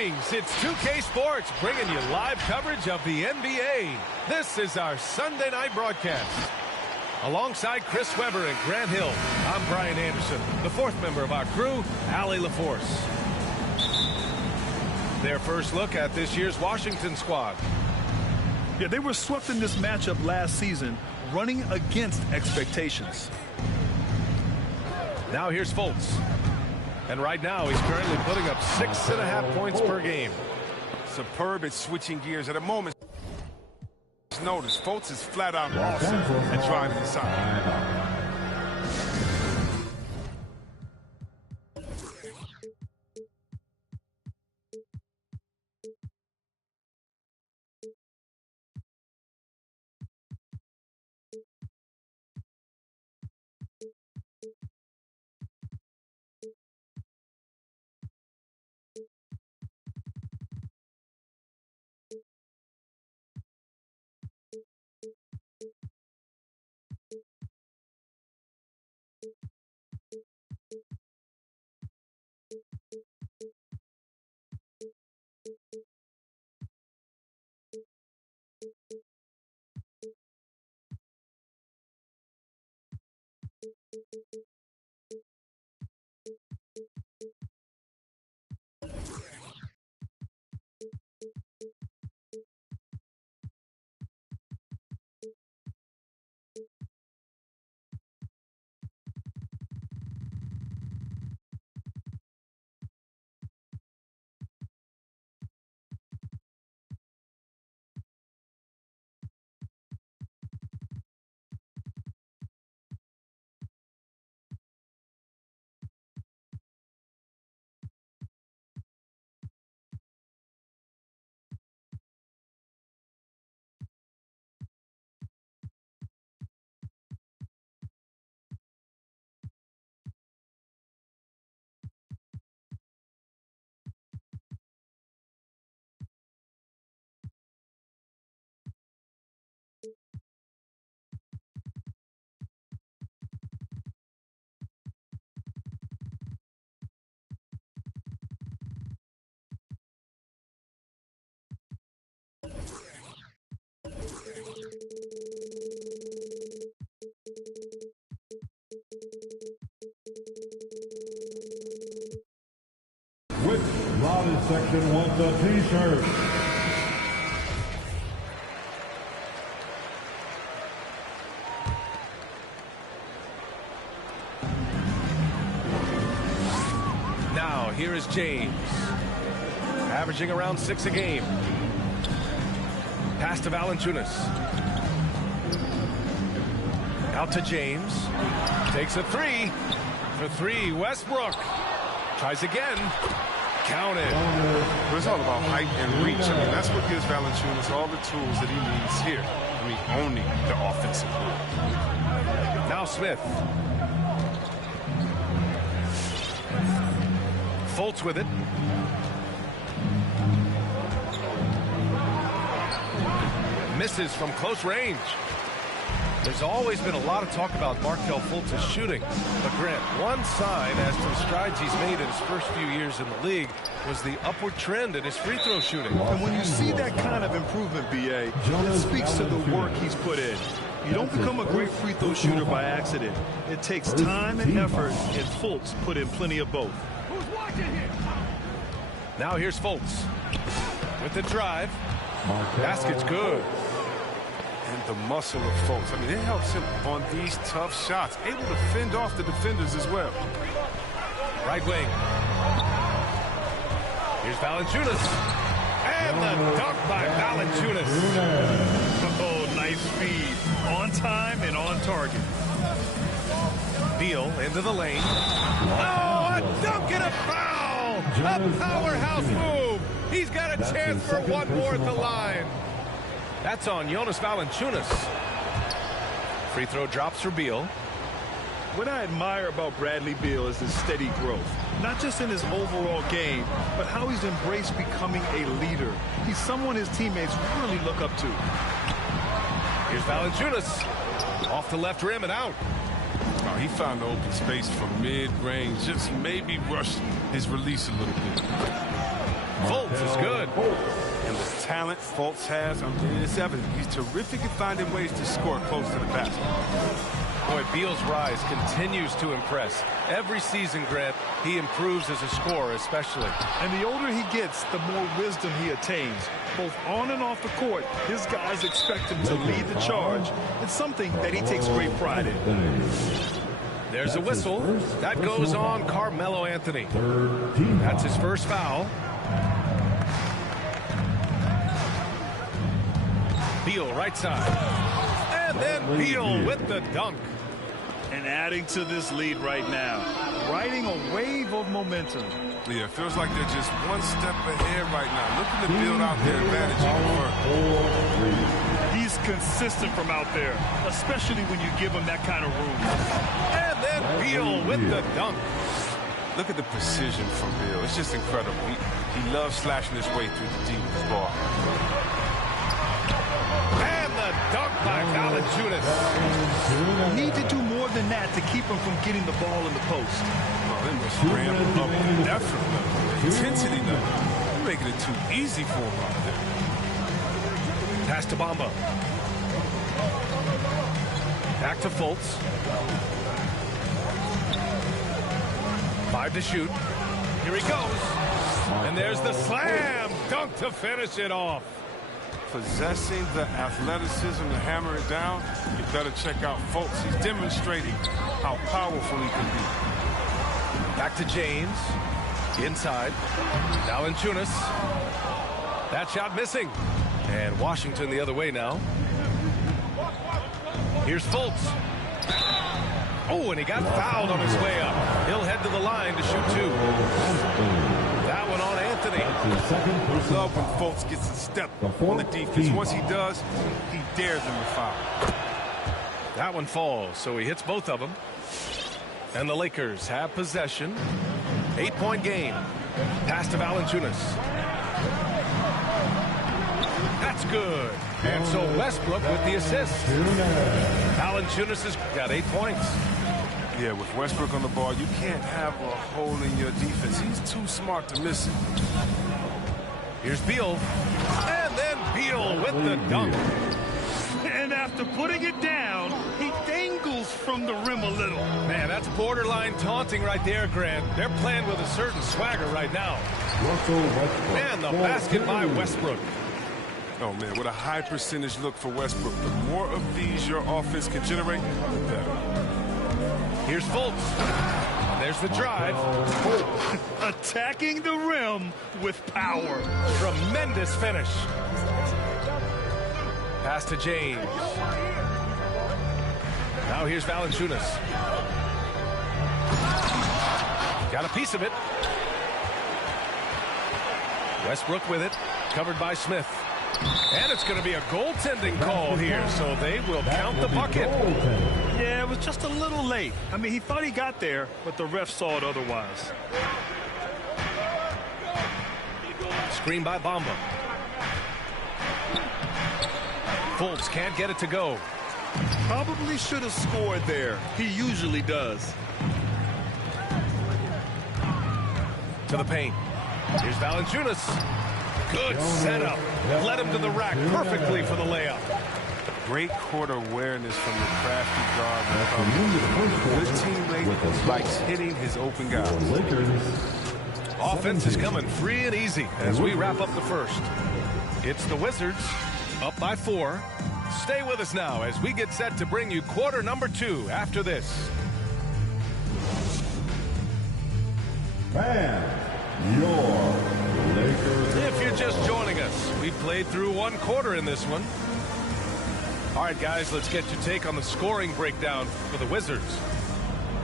Greetings, it's 2K Sports bringing you live coverage of the NBA. This is our Sunday night broadcast. Alongside Chris Webber and Grant Hill, I'm Brian Anderson, the fourth member of our crew, Allie LaForce. Their first look at this year's Washington squad. Yeah, they were swept in this matchup last season, running against expectations. Now here's Fultz. And right now, he's currently putting up 6.5 points per game. Superb at switching gears at a moment. Notice, Fultz is flat out awesome at driving inside. Which Robin section wants a t-shirt? Now, here is James. Averaging around 6 a game. Pass to Valanciunas. Out to James. Takes a three. For three, Westbrook. Tries again. Counted. But it's all about height and reach. I mean, that's what gives Valanciunas all the tools that he needs here. I mean, owning the offensive ball. Now Smith. Fultz with it. Misses from close range. There's always been a lot of talk about Markelle Fultz's shooting. But Grant, one sign as to the strides he's made in his first few years in the league was the upward trend in his free throw shooting. And when you see that kind of improvement, B.A., it speaks to the work he's put in. You don't become a great free throw shooter by accident. It takes time and effort, and Fultz put in plenty of both. Who's watching here? Now here's Fultz with the drive. Basket's good. And the muscle of Fultz. I mean, it helps him on these tough shots. Able to fend off the defenders as well. Right wing. Here's Valanciunas. And the dunk by Valanciunas. Oh, nice speed. On time and on target. Beal into the lane. Oh, a dunk and a foul! A powerhouse move. He's got a chance for one more at the line. That's on Jonas Valanciunas. Free throw drops for Beal. What I admire about Bradley Beal is his steady growth, not just in his overall game, but how he's embraced becoming a leader. He's someone his teammates really look up to. Here's Valanciunas. Off the left rim and out. Oh, he found the open space from mid-range, just maybe rushed his release a little bit. Fultz is good. And the talent Fultz has, I mean, it's evident. He's terrific at finding ways to score close to the basket. Boy, Beal's rise continues to impress. Every season, Grant, he improves as a scorer especially. And the older he gets, the more wisdom he attains. Both on and off the court, his guys expect him to lead the charge. It's something that he takes great pride in. There's a whistle. That goes on Carmelo Anthony. That's his first foul. Beal right side. And then Beal with the dunk. And adding to this lead right now, riding a wave of momentum. Yeah, it feels like they're just one step ahead right now, looking to build out their advantage even further. He's consistent from out there, especially when you give him that kind of room. And then Beal with the dunk. Look at the precision from Beal. It's just incredible. He loves slashing his way through the deep with the ball. And the dunk by Valanciunas. Need to do more than that to keep him from getting the ball in the post. Well, they must ramp up the effort level, the intensity level. They're making it too easy for him out there. Pass to Bamba. Back to Fultz. 5 to shoot. Here he goes. And there's the slam dunk to finish it off. Possessing the athleticism to hammer it down, you better check out Fultz. He's demonstrating how powerful he can be. Back to James. Inside. Valanciunas. That shot missing. And Washington the other way now. Here's Fultz. Oh, and he got fouled on his way up. He'll head to the line to shoot 2. That one on Anthony. I love when Fultz gets a step on the defense. Once he does, he dares him to foul. That one falls, so he hits both of them. And the Lakers have possession. 8-point game. Pass to Valanciunas. That's good. And so Westbrook with the assist. Valanciunas has got 8 points. Yeah, with Westbrook on the ball, you can't have a hole in your defense. He's too smart to miss it. Here's Beal. And then Beal with the dunk. And after putting it down, he dangles from the rim a little. Man, that's borderline taunting right there, Grant. They're playing with a certain swagger right now. And the basket by Westbrook. Oh, man, what a high percentage look for Westbrook. The more of these your offense can generate, the better. Here's Fultz. There's the drive. Attacking the rim with power. Tremendous finish. Pass to James. Now here's Valanciunas. Got a piece of it. Westbrook with it. Covered by Smith. And it's going to be a goaltending call here, so they will count the bucket. Yeah, it was just a little late. I mean, he thought he got there, but the ref saw it otherwise. Screen by Bamba. Fultz can't get it to go. Probably should have scored there. He usually does. To the paint. Here's Valanciunas. Good setup. Led him to the rack perfectly for the layup. Great court awareness from the crafty guard. Good teammate likes hitting his open guys. Offense is coming free and easy as we wrap up the first. It's the Wizards up by 4. Stay with us now as we get set to bring you quarter number 2 after this. And your Lakers. If you're just joining us, we played through 1 quarter in this one. All right, guys, let's get your take on the scoring breakdown for the Wizards.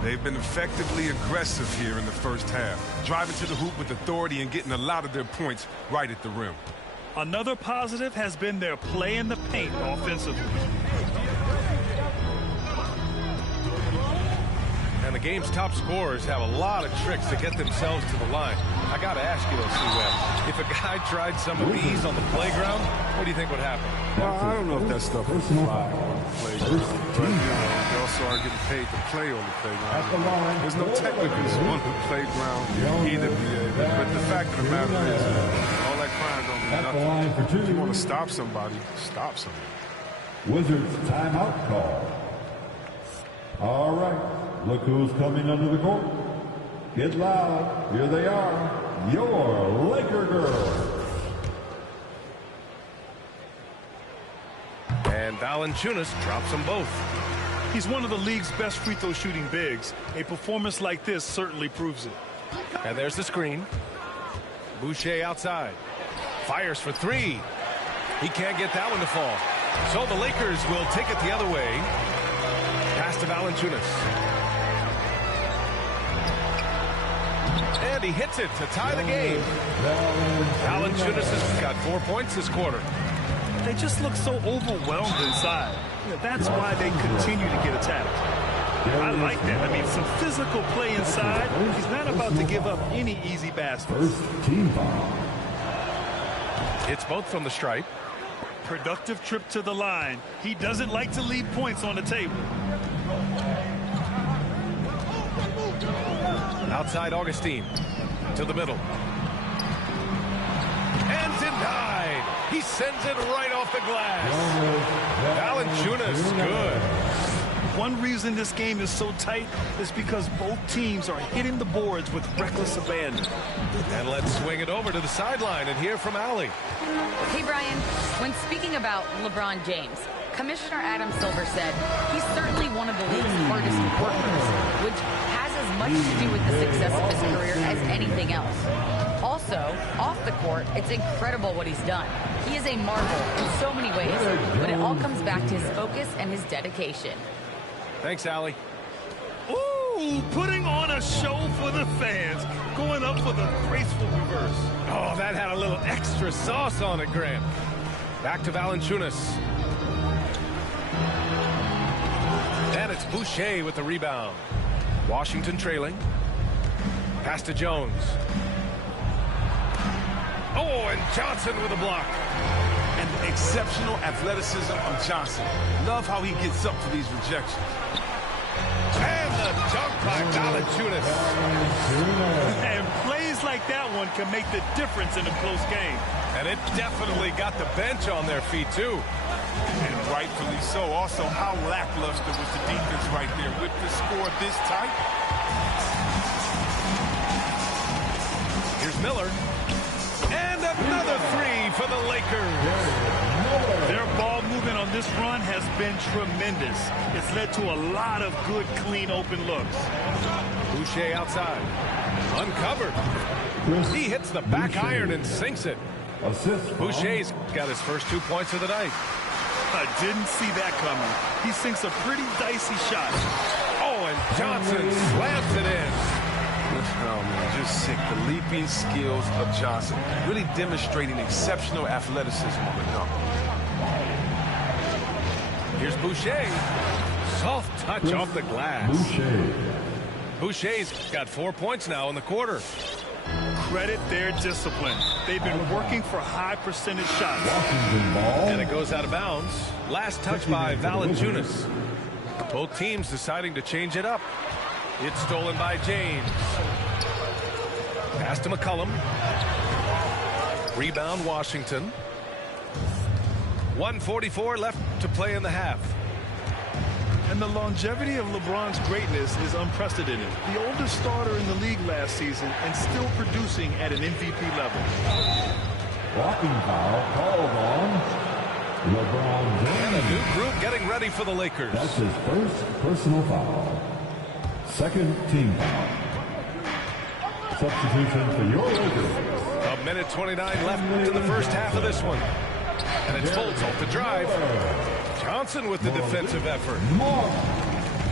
They've been effectively aggressive here in the first half, driving to the hoop with authority and getting a lot of their points right at the rim. Another positive has been their play in the paint offensively. the game's top scorers have a lot of tricks to get themselves to the line. I got to ask you though, C-Web, if a guy tried some of these on the playground, what do you think would happen? Well, I don't know if that stuff is fly on the playground, but they also are getting paid to play on the playground. There's no technicals on the playground either, but the fact of the matter is, all that crying don't mean nothing. If you want to stop somebody, stop somebody. Wizards timeout call. All right, look who's coming under the court. Get loud. Here they are, your Laker girls. And Valanciunas drops them both. He's one of the league's best free throw shooting bigs. A performance like this certainly proves it. And there's the screen. Boucher outside. Fires for three. He can't get that one to fall. So the Lakers will take it the other way. Pass to Valanciunas. And he hits it to tie the game. Valanciunas has got 4 points this quarter. They just look so overwhelmed inside. That's why they continue to get attacked. I like that. I mean, some physical play inside. He's not about to give up any easy baskets. First team foul. It's both from the stripe. Productive trip to the line. He doesn't like to leave points on the table. Outside Augustine. To the middle. And denied. He sends it right off the glass. Valanciunas, good. One reason this game is so tight is because both teams are hitting the boards with reckless abandon. And let's swing it over to the sideline and hear from Allie. Hey, Brian. When speaking about LeBron James, Commissioner Adam Silver said he's certainly one of the league's hardest workers, which has as much to do with the success of his career as anything else. Also, off the court, it's incredible what he's done. He is a marvel in so many ways, but it all comes back to his focus and his dedication. Thanks, Allie. Ooh, putting on a show for the fans, going up for the graceful reverse. Oh, that had a little extra sauce on it, Grant. Back to Valanciunas. And it's Boucher with the rebound. Washington trailing. Pass to Jones. Oh, and Johnson with a block. And the exceptional athleticism of Johnson. Love how he gets up for these rejections. And the dunk by Valanciunas. And plays like that one can make the difference in a close game. And it definitely got the bench on their feet, too. And rightfully so. Also, how lackluster was the defense right there with the score this tight. Here's Miller. And another three for the Lakers. Their ball movement on this run has been tremendous. It's led to a lot of good, clean, open looks. Boucher outside. Uncovered. He hits the back iron and sinks it. Boucher's got his first 2 points of the night. I didn't see that coming. He sinks a pretty dicey shot. Oh, and Johnson slams it in. Oh, man, just sick. The leaping skills of Johnson. Really demonstrating exceptional athleticism on the dunk. Here's Boucher. Soft touch off the glass. Boucher's got 4 points now in the quarter. Credit their discipline. They've been working for high percentage shots. And it goes out of bounds. Last touch by Valanciunas. Both teams deciding to change it up. It's stolen by James. Pass to McCollum. Rebound Washington. 1:44 left to play in the half. And the longevity of LeBron's greatness is unprecedented. The oldest starter in the league last season and still producing at an MVP level. Blocking foul called on LeBron James. And a new group getting ready for the Lakers. That's his first personal foul. Second team foul. Substitution for your Lakers. A minute 29 left in the first half of this one. And it's Fultz off the drive. Johnson with the defensive effort.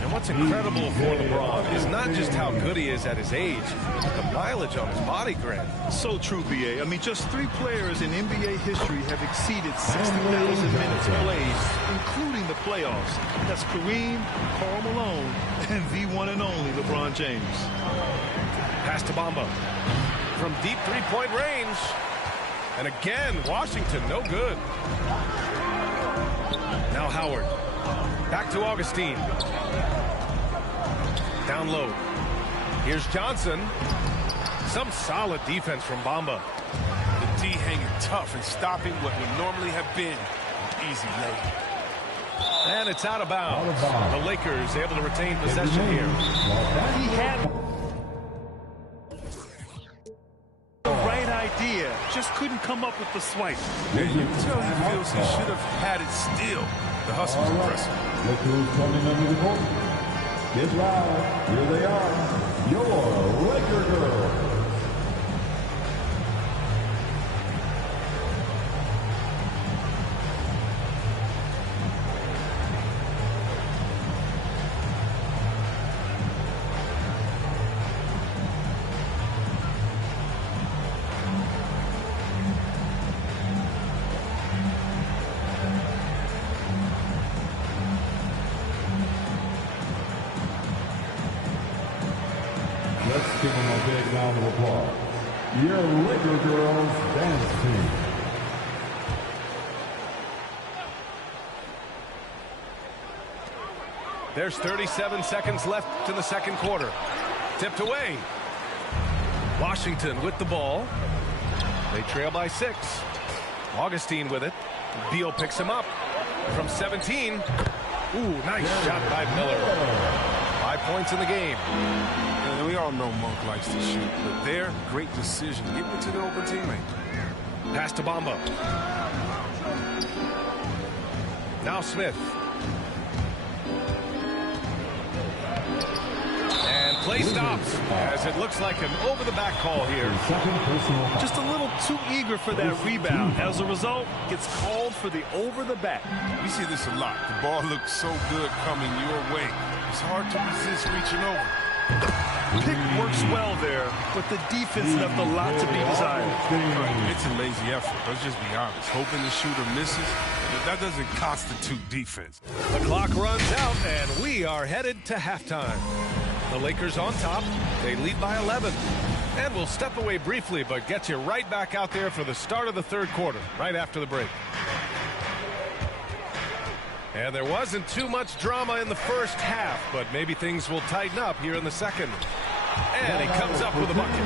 And What's incredible for LeBron is not just how good he is at his age, but the mileage on his body, Grant. So true, B.A. I mean, just 3 players in NBA history have exceeded 60,000 minutes played, including the playoffs. That's Kareem, Karl Malone, and the one and only LeBron James. Pass to Bamba. From deep three-point range. And again, Washington, no good. Now Howard. Back to Augustine. Down low. Here's Johnson. Some solid defense from Bamba. The D hanging tough and stopping what would normally have been an easy lay. And it's out of bounds. The Lakers able to retain possession here. He had the right idea, just couldn't come up with the swipe. Yeah, you can tell he feels he should have had it still. The hustle's impressive. Look who's coming under the court. Get loud. Here they are. Your Laker girls. Let's give them a big round of applause. Your Laker girls dance team. There's 37 seconds left in the second quarter. Tipped away. Washington with the ball. They trail by 6. Augustine with it. Beal picks him up. From 17. Ooh, nice shot by Miller. 5 points in the game. And we all know Monk likes to shoot, but their great decision, getting it to the open teammate. Pass to Bamba. Now Smith. And play stops as it looks like an over-the-back call here. Just a little too eager for that rebound. As a result, gets called for the over-the-back. We see this a lot. The ball looks so good coming your way. It's hard to resist reaching over. Pick works well there, but the defense left a lot to be desired. It's a lazy effort. Let's just be honest. Hoping the shooter misses, that doesn't constitute defense. The clock runs out, and we are headed to halftime. The Lakers on top. They lead by 11. And we'll step away briefly, but get you right back out there for the start of the third quarter, right after the break. And there wasn't too much drama in the first half, but maybe things will tighten up here in the second. And he comes up with a bucket.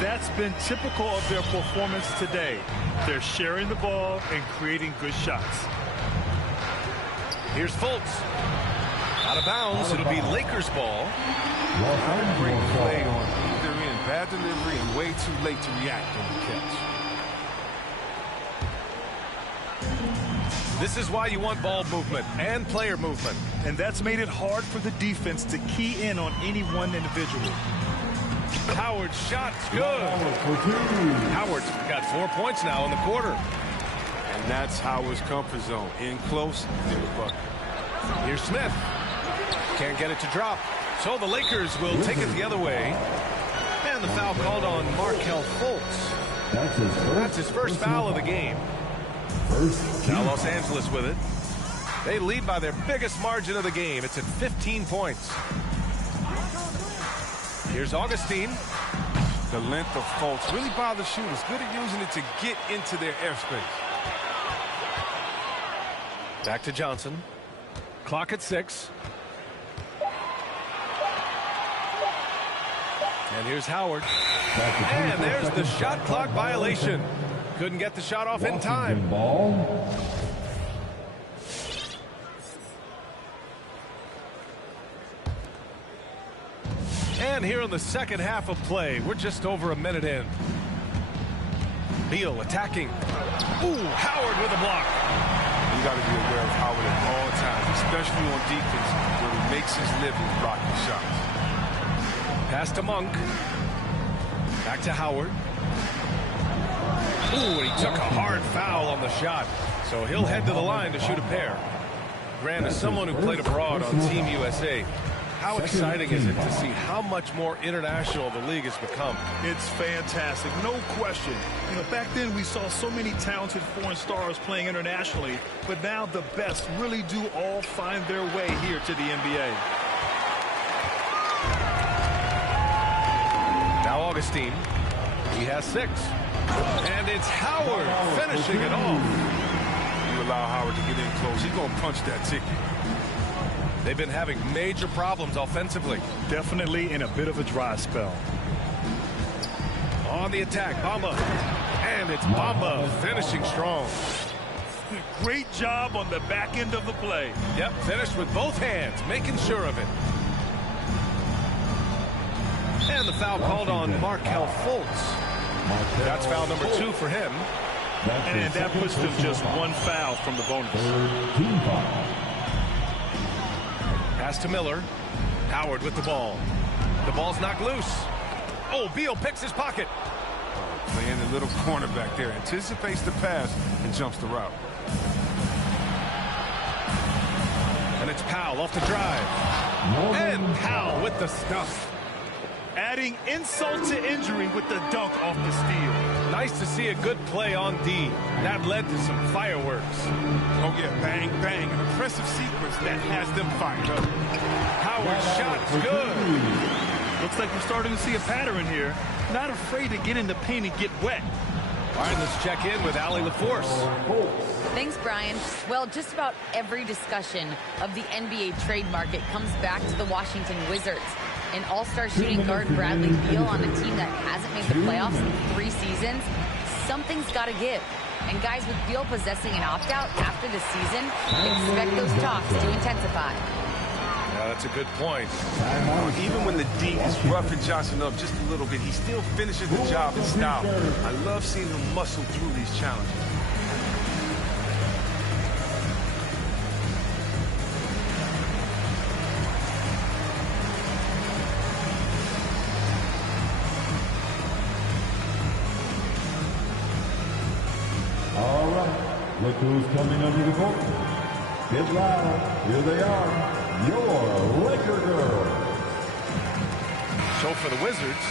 That's been typical of their performance today. They're sharing the ball and creating good shots. Here's Fultz. Out of bounds, it'll be Lakers ball. Great play on either end. Bad delivery and way too late to react on the catch. This is why you want ball movement and player movement. And that's made it hard for the defense to key in on any one individual. Howard's shot's good. Howard's got 4 points now in the quarter. And that's Howard's comfort zone. In close, near the bucket. Here's Smith. Can't get it to drop. So the Lakers will take it the other way. And the foul called on Markelle Fultz. That's his first foul of the game. Now Los Angeles with it. They lead by their biggest margin of the game. It's at 15 points. Here's Augustine. The length of Fultz really bothers shooters. Good at using it to get into their airspace. Back to Johnson. Clock at 6. And here's Howard. And there's the shot clock violation. Couldn't get the shot off in time. And here in the second half of play, we're just over a minute in. Beal attacking. Ooh, Howard with a block. You got to be aware of Howard at all times, especially on defense, where he makes his living blocking shots. Pass to Monk. Back to Howard. Ooh, he took a hard foul on the shot, so he'll head to the line to shoot a pair. Grant, as someone who played abroad on Team USA, how exciting is it to see how much more international the league has become? It's fantastic, no question. You know, back then we saw so many talented foreign stars playing internationally, but now the best really do all find their way here to the NBA. Now Augustine, he has 6. And it's Howard finishing it off. You allow Howard to get in close, he's going to punch that ticket. They've been having major problems offensively. Definitely in a bit of a dry spell. On the attack, Bamba. And it's Bamba finishing strong. Great job on the back end of the play. Yep, finished with both hands, making sure of it. And the foul called on Markelle Fultz. That's foul number 2 for him. And that puts them just 1 foul from the bonus. Pass to Miller. Howard with the ball. The ball's knocked loose. Oh, Beal picks his pocket. Playing the little cornerback there. Anticipates the pass and jumps the route. And it's Powell off the drive. And Powell with the stuff. Adding insult to injury with the dunk off the steal. Nice to see a good play on D. That led to some fireworks. Oh, yeah, bang, bang. An impressive sequence that has them fired up. Howard's shot's good. Looks like we're starting to see a pattern here. Not afraid to get in the paint and get wet. All right, let's check in with Allie LaForce. Thanks, Brian. Well, just about every discussion of the NBA trade market comes back to the Washington Wizards. An all-star shooting guard Bradley Beal on a team that hasn't made the playoffs in 3 seasons. Something's got to give. And guys, with Beal possessing an opt-out after the season, expect those talks to intensify. Yeah, that's a good point. Even when the D is roughing Johnson up just a little bit, he still finishes the job in style. I love seeing him muscle through these challenges. All right, look who's coming under the court. Get loud. Here they are, your Laker girls. So for the Wizards,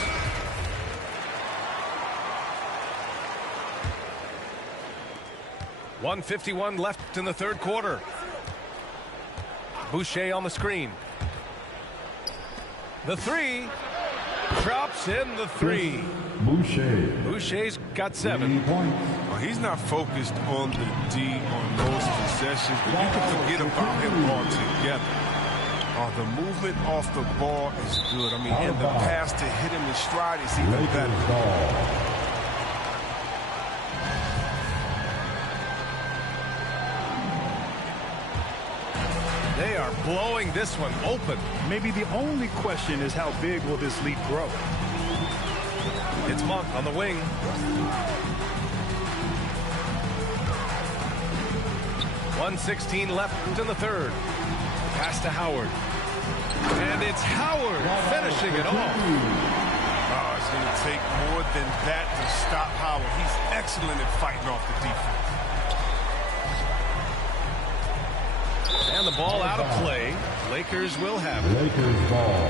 .151 left in the 3rd quarter. Boucher on the screen. The 3. Drops in the 3. Boucher's got 7. Well, he's not focused on the D on those possessions, but you can forget about him altogether. The movement off the ball is good. I mean, and the pass to hit him in stride is even better. They are blowing this one open. Maybe the only question is how big will this lead grow? It's Monk on the wing. .116 left in the 3rd. Pass to Howard. And it's Howard finishing it off. Oh, it's going to take more than that to stop Howard. He's excellent at fighting off the defense. And the ball out of play. Lakers will have it. Lakers ball.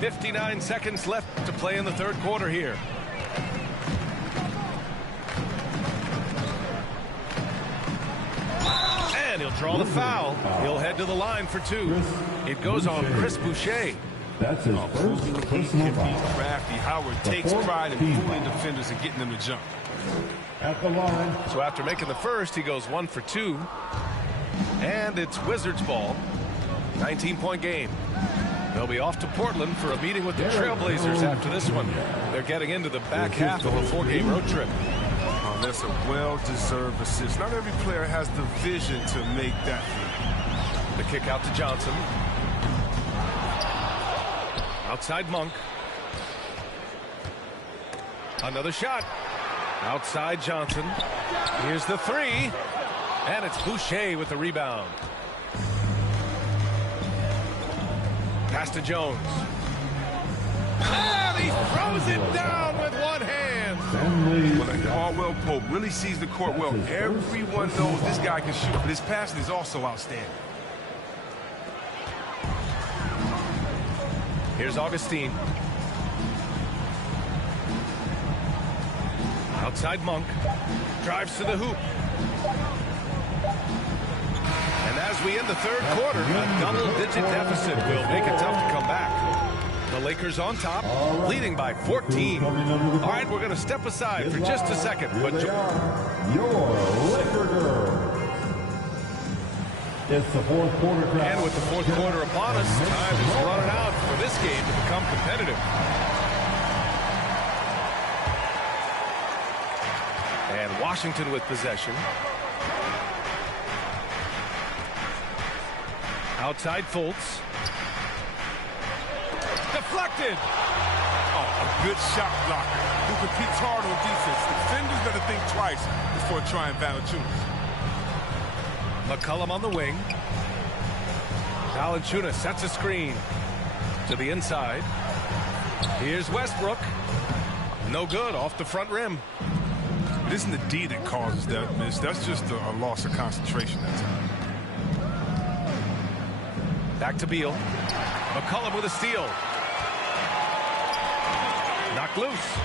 .59 seconds left to play in the 3rd quarter here. And he'll draw the foul. He'll head to the line for 2. It goes on Chris Boucher. That's his first personal foul. Crafty. Howard takes pride in fooling defenders and getting them to jump. At the line. So after making the first, he goes 1 for 2. And it's Wizards ball. 19-point game. They'll be off to Portland for a meeting with the Trailblazers after this one. They're getting into the back half of a 4-game road trip. Oh, that's a well-deserved assist. Not every player has the vision to make that thing. The kick out to Johnson. Outside Monk. Another shot. Outside Johnson. Here's the 3. And it's Boucher with the rebound. Pass to Jones. he throws it down with one hand. Well, Caldwell Pope really sees the court well. Everyone knows this guy can shoot, but his passing is also outstanding. Here's Augustine. Outside Monk. Drives to the hoop. And as we end the third quarter, a double-digit deficit will make it tough to come back. The Lakers on top, leading by 14. All right, we're going to step aside for just a second. But your Laker girls. It's the fourth quarter. And with the fourth quarter upon us, time is running out for this game to become competitive. And Washington with possession. Outside Fultz. Deflected. Oh, a good shot blocker who competes hard on defense. Defenders got to think twice before trying Valanciunas. McCollum on the wing. Valanciunas sets a screen to the inside. Here's Westbrook. No good, off the front rim. It isn't the D that causes that miss. That's just a loss of concentration that time. Back to Beal. McCollum with a steal. Knocked loose.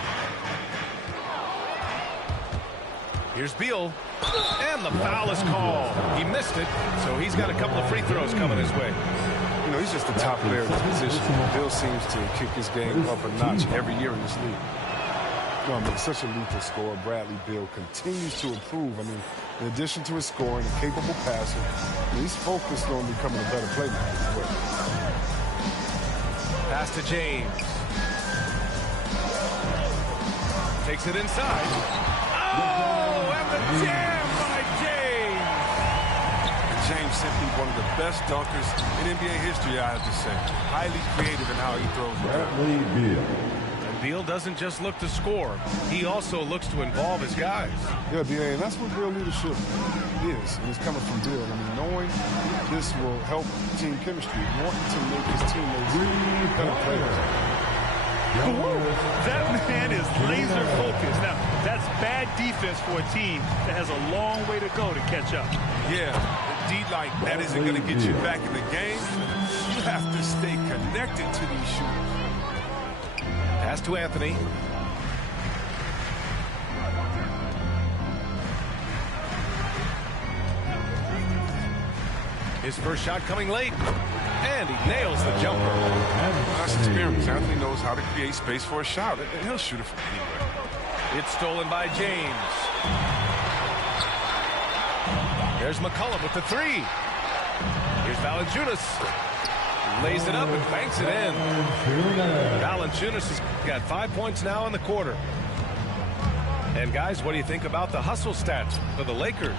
Here's Beal. And the foul is called. He missed it, so he's got a couple of free throws coming his way. You know, he's just the top player in his position. Bill seems to kick his game up a notch every year in this league. No, I mean, such a lethal scorer. Bradley Beal continues to improve. I mean, in addition to his scoring, a capable passer, he's focused on becoming a better playmaker as well. Pass to James. Takes it inside. Oh, and the jam by James. James simply one of the best dunkers in NBA history, I have to say. Highly creative in how he throws the ball. Bradley Beal. Beal doesn't just look to score. He also looks to involve his guys. Yeah, BA, and that's what real leadership is. And it's coming from Bill. I mean, knowing this will help team chemistry, wanting to make his teammates better players. That man is laser focused. Now, that's bad defense for a team that has a long way to go to catch up. Yeah, D like that isn't going to get you back in the game. You have to stay connected to these shooters. Pass to Anthony. His first shot coming late. And he nails the jumper. That's experience. Anthony knows how to create space for a shot. And he'll shoot it from anywhere. It's stolen by James. There's McCollum with the three. Here's Valanciunas. Lays it up and banks it in. Valanciunas has got 5 points now in the quarter. And guys, what do you think about the hustle stats for the Lakers?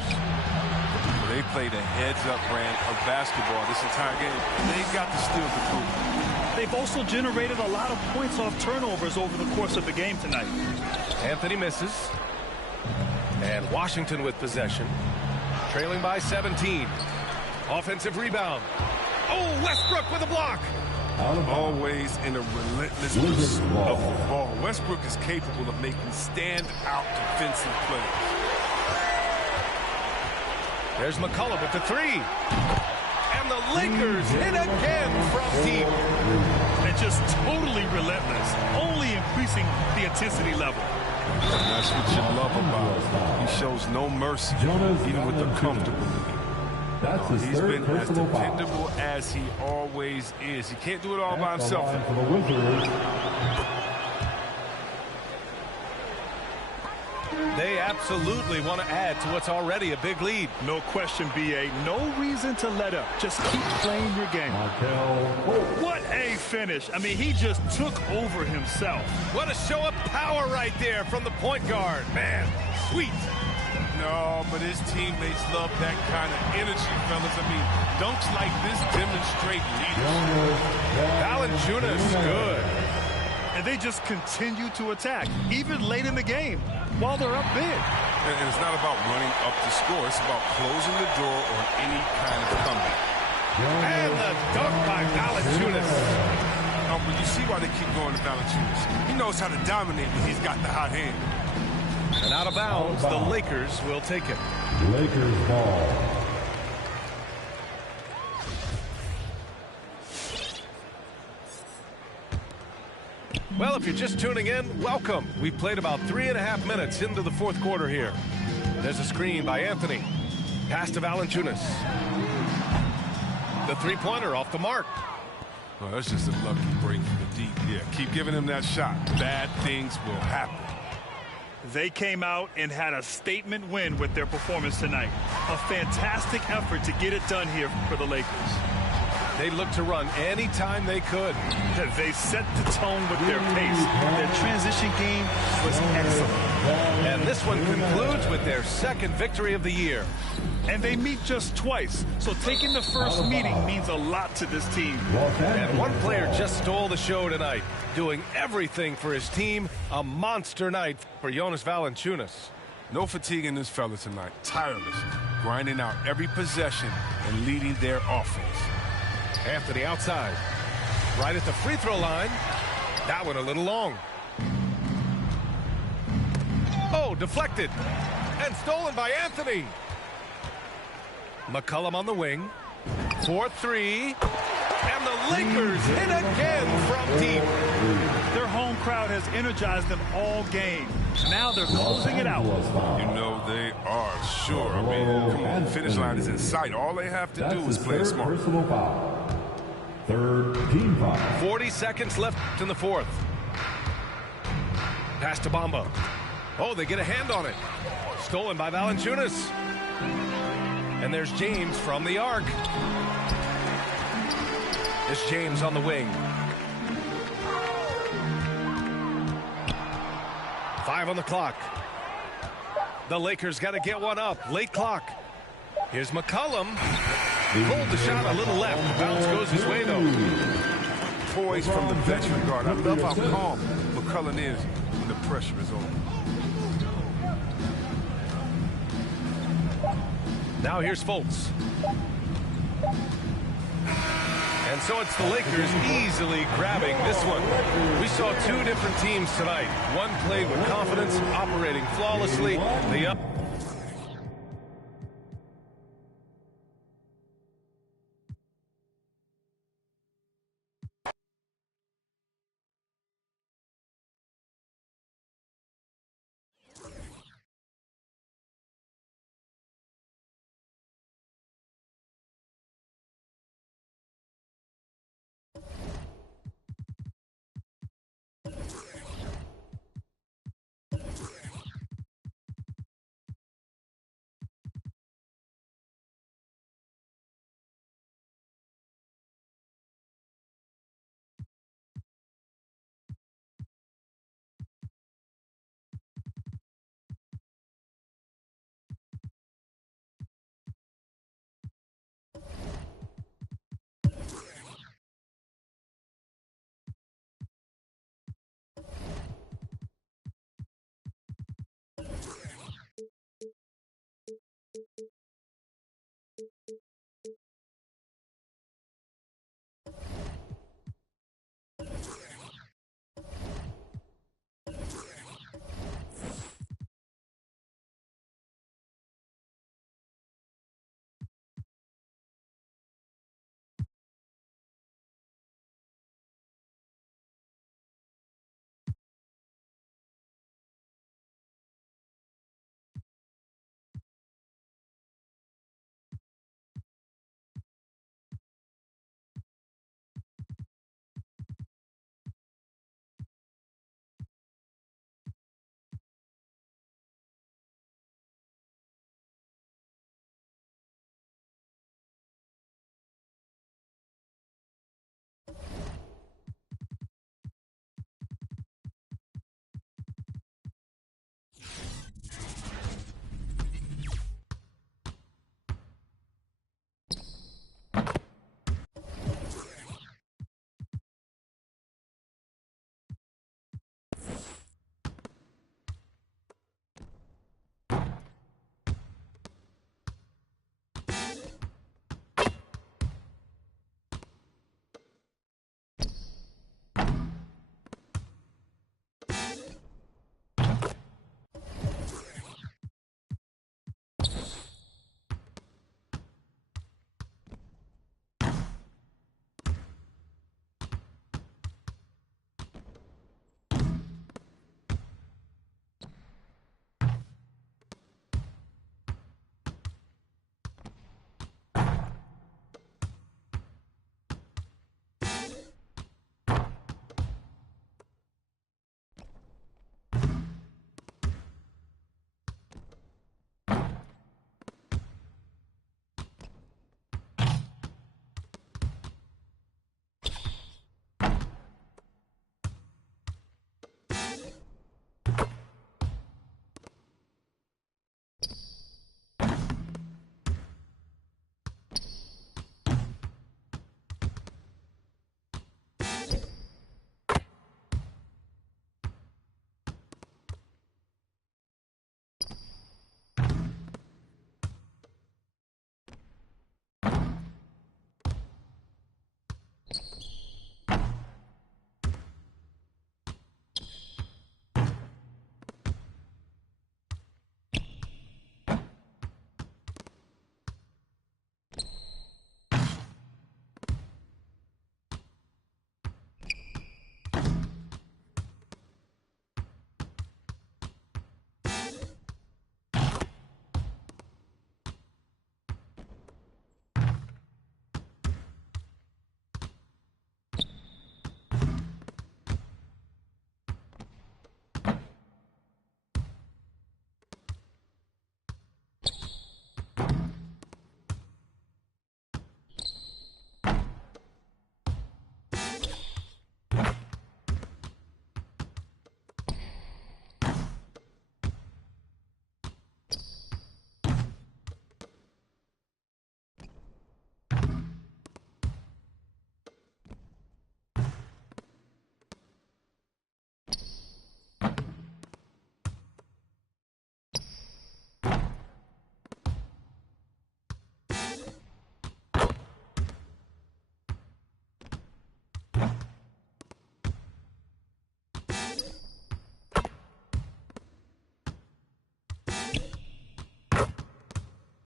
They played a heads-up brand of basketball this entire game. They got the steal to prove. They've also generated a lot of points off turnovers over the course of the game tonight. Anthony misses. And Washington with possession. Trailing by 17. Offensive rebound. Oh, Westbrook with a block. Always in a relentless pursuit of the ball. Westbrook is capable of making stand-out defensive plays. There's McCollum with the three. And the Lakers hit again from deep. They're just totally relentless, only increasing the intensity level. And that's what you love about him. He shows no mercy, even with the comfortable lead. He's been as dependable as he always is. He can't do it all by himself. They absolutely want to add to what's already a big lead. No question, B.A. No reason to let up. Just keep playing your game. What a finish. I mean, he just took over himself. What a show of power right there from the point guard. Man, sweet. No, but his teammates love that kind of energy, fellas. I mean, dunks like this demonstrate leadership. Valanciunas, good. And they just continue to attack, even late in the game, while they're up big. And it's not about running up the score. It's about closing the door on any kind of comeback. And the dunk by Valanciunas. But you see why they keep going to Valanciunas. He knows how to dominate when he's got the hot hand. And out of bounds, the Lakers will take it. Lakers ball. Well, if you're just tuning in, welcome. We've played about 3.5 minutes into the fourth quarter here. There's a screen by Anthony. Pass to Valanciunas. The three-pointer off the mark. Well, that's just a lucky break from the deep. Yeah, keep giving him that shot. Bad things will happen. They came out and had a statement win with their performance tonight. A fantastic effort to get it done here for the Lakers. They looked to run anytime they could. They set the tone with their pace. Their transition game was excellent. And this one concludes with their second victory of the year. And they meet just twice, so taking the first meeting means a lot to this team. And one player just stole the show tonight, doing everything for his team. A monster night for Jonas Valanciunas. No fatigue in this fella tonight. Tireless, grinding out every possession and leading their offense. Anthony outside. Right at the free throw line. That one a little long. Oh, deflected. And stolen by Anthony. McCollum on the wing. 4-3. And the Lakers hit again from deep. Their home crowd has energized them all game. Now they're closing it out. You know they are, sure. I mean, come on, the finish line is in sight. All they have to do is play smart. Personal foul. Third team foul. 40 seconds left in the fourth. Pass to Bamba. Oh, they get a hand on it. Stolen by Valanciunas. And there's James from the arc. It's James on the wing. 5 on the clock. The Lakers got to get one up. Late clock. Here's McCollum. Pulled the shot a little left. Bounce goes his way, though. Poise from the veteran guard. I love how calm McCollum is when the pressure is on. Now here's Fultz. And so it's the Lakers easily grabbing this one. We saw two different teams tonight. One played with confidence, operating flawlessly. The